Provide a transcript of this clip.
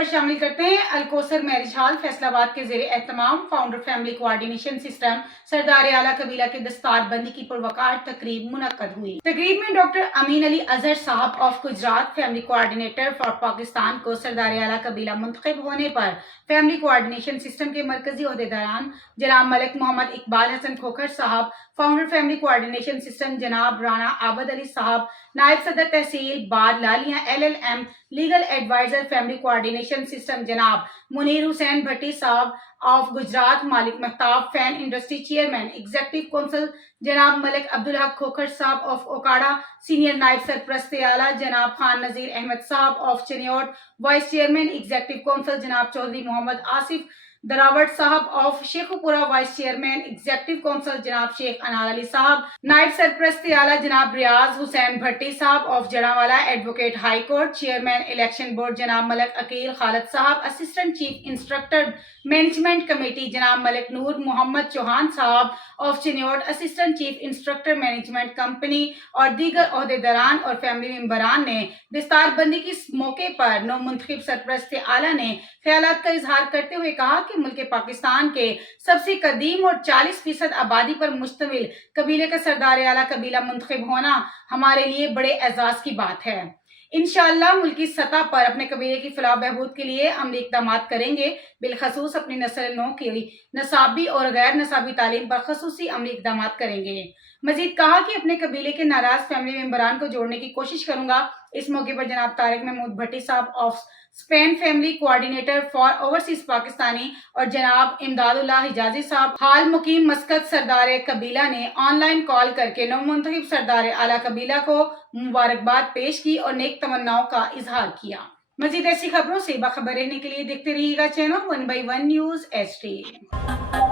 खबर शामिल करते हैं। अलकोसर मैरिज हॉल फैसलाबाद के जेर एहतमाम फाउंडर फैमिली कोऑर्डिनेशन सिस्टम सरदार आला कबीला के दस्तारबंदी की पुरवकार तकरीब मुनक्कद हुई। तकरीब में डॉक्टर अमीन अली अजहर साहब of Gujarat family coordinator for Pakistan को सरदार आला कबीला मुंतखब होने पर फैमिली कोऑर्डिनेशन सिस्टम के मरकजी ओहदेदारान जनाब मलिक मोहम्मद इकबाल हसन खोखर साहब, फाउंडर फैमिली कोऑर्डिनेशन सिस्टम जनाब राना आबद अली साहब, नायब सदर तहसील बाद लालिया LLM legal adviser family coordination system जनाब मुनीर हुसैन भट्टी साहब of Gujrat, Malik Mahtab fan industry chairman executive council जनाब मलिक अब्दुल हक खोखर साहब ऑफ ओकाड़ा, सीनियर नायब सरपरस्त आला जनाब खान नजीर अहमद साहब of Chiniot, vice chairman executive council जनाब चौधरी मोहम्मद आसिफ दरावट साहब of Sheikhupura, vice chairman executive council जनाब शेख अनार अली साहब, नायब सरपरस्त आला जनाब रियाज हुसैन भट्टी साहब of Jaranwala, advocate high court, chairman election board जनाब मलिक अकील खालिद साहब, assistant chief instructor management committee जनाब मलिक नूर मोहम्मद चौहान साहब of Chiniot, assistant chief instructor management company और दीगर ओहदेदारान और फैमिली मेंबरान ने दस्तारबंदी के मौके पर नौ मुंतखब सरपरस्त आला ने ख्यालात का इजहार करते हुए कहा कि मुल्क पाकिस्तान के सबसे कदीम और 40% आबादी पर मुश्तमिल कबीले का सरदार आला कबीला मुंतखब होना हमारे लिए बड़े एजाज की बात है। इंशाअल्लाह मुल्की सतह पर अपने कबीले की फलाह बहबूद के लिए अमली इक़दाम करेंगे, बिलखसूस अपनी नस्ल नौ की नसाबी और गैर नसाबी तालीम पर खसूसी अमली इक़दाम करेंगे। मजीद कहा कि अपने कबीले के नाराज फैमिली मेंबरान को जोड़ने की कोशिश करूंगा। इस मौके पर जनाब तारिक महमूद भट्टी साहब of Spain family coordinator for overseas Pakistani और जनाब इमदादुल्लाह हिजाजी साहब हाल मुकीम मस्कत सरदार कबीला ने ऑनलाइन कॉल करके नौ मुंतखब सरदार आला कबीला को मुबारकबाद पेश की और नेक तमन्नाओं का इजहार किया। मजीद ऐसी खबरों से बाखबर रहने के लिए देखते रहिएगा चैनल 1 by 1 न्यूज HD।